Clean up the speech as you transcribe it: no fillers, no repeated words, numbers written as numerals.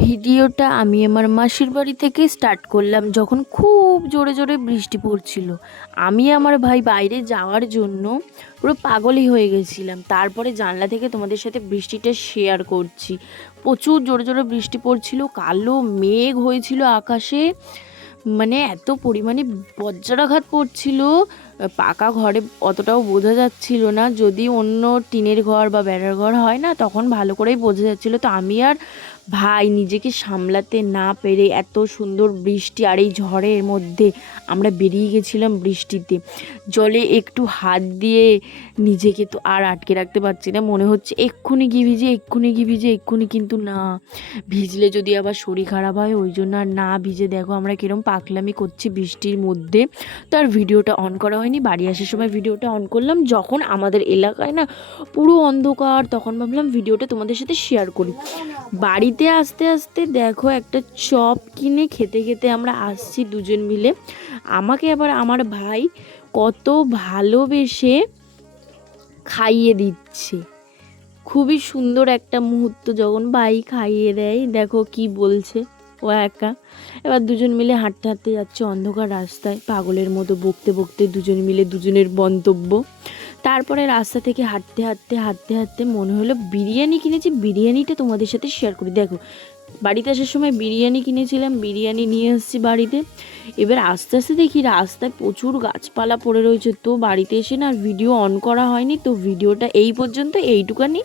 ভিডিওটা আমি আমার মাসির বাড়ি থেকে স্টার্ট করলাম, যখন খুব জোরে জোরে বৃষ্টি পড়ছিল। আমি আমার ভাই বাইরে যাওয়ার জন্য পুরো পাগলই হয়ে গেছিলাম। তারপরে জানলা থেকে তোমাদের সাথে বৃষ্টিটা শেয়ার করছি। প্রচুর জোরে জোরে বৃষ্টি পড়ছিল, কালো মেঘ হয়েছিল আকাশে, মানে এত পরিমাণে বজ্রাঘাত পড়ছিল। পাকা ঘরে অতটাও বোঝা যাচ্ছিল না, যদি অন্য টিনের ঘর বা বেড়ার ঘর হয় না তখন ভালো করেই বোঝা যাচ্ছিল। তো আমি আর ভাই নিজেকে সামলাতে না পেরে, এত সুন্দর বৃষ্টি আর এই ঝড়ের মধ্যে আমরা বেরিয়ে গেছিলাম বৃষ্টিতে। জলে একটু হাত দিয়ে নিজেকে তো আর আটকে রাখতে পারছি না, মনে হচ্ছে এক্ষুনি গিয়ে ভিজে, এক্ষুনি গিয়ে ভিজে, এক্ষুনি। কিন্তু না, ভিজলে যদি আবার শরীর খারাপ হয়, ওই জন্য আর না ভিজে দেখো আমরা কিরম পাগলামি করছি বৃষ্টির মধ্যে। তো আর ভিডিওটা অন করা হয়নি, বাড়ি আসার সময় ভিডিওটা অন করলাম যখন আমাদের এলাকায় না পুরো অন্ধকার, তখন ভাবলাম ভিডিওটা তোমাদের সাথে শেয়ার করি। বাড়িতে আসতে আসতে দেখো একটা চপ কিনে খেতে খেতে আমরা আসছি দুজন মিলে। আমাকে আবার আমার ভাই কত ভালোবেসে খাইয়ে দিচ্ছে। খুবই সুন্দর একটা মুহূর্ত যখন ভাই খাইয়ে দেয়। দেখো কি বলছে ও একা। এবার দুজন মিলে হাঁটতে হাঁটতে যাচ্ছে অন্ধকার রাস্তায়, পাগলের মতো বকতে বকতে দুজন মিলে দুজনের মন্তব্য। তারপরে রাস্তা থেকে হাঁটতে হাঁটতে হাঁটতে হাঁটতে মনে হলো বিরিয়ানি কিনেছি, বিরিয়ানিটা তোমাদের সাথে শেয়ার করি। দেখো বাড়িতে আসার সময় বিরিয়ানি কিনেছিলাম, বিরিয়ানি নিয়ে এসেছি বাড়িতে। এবার আস্তে আস্তে দেখি রাস্তায় প্রচুর গাছপালা পড়ে রয়েছে, তো বাড়িতে এসে না ভিডিও অন করা হয়নি। তো ভিডিওটা এই পর্যন্ত, এইটুকানি।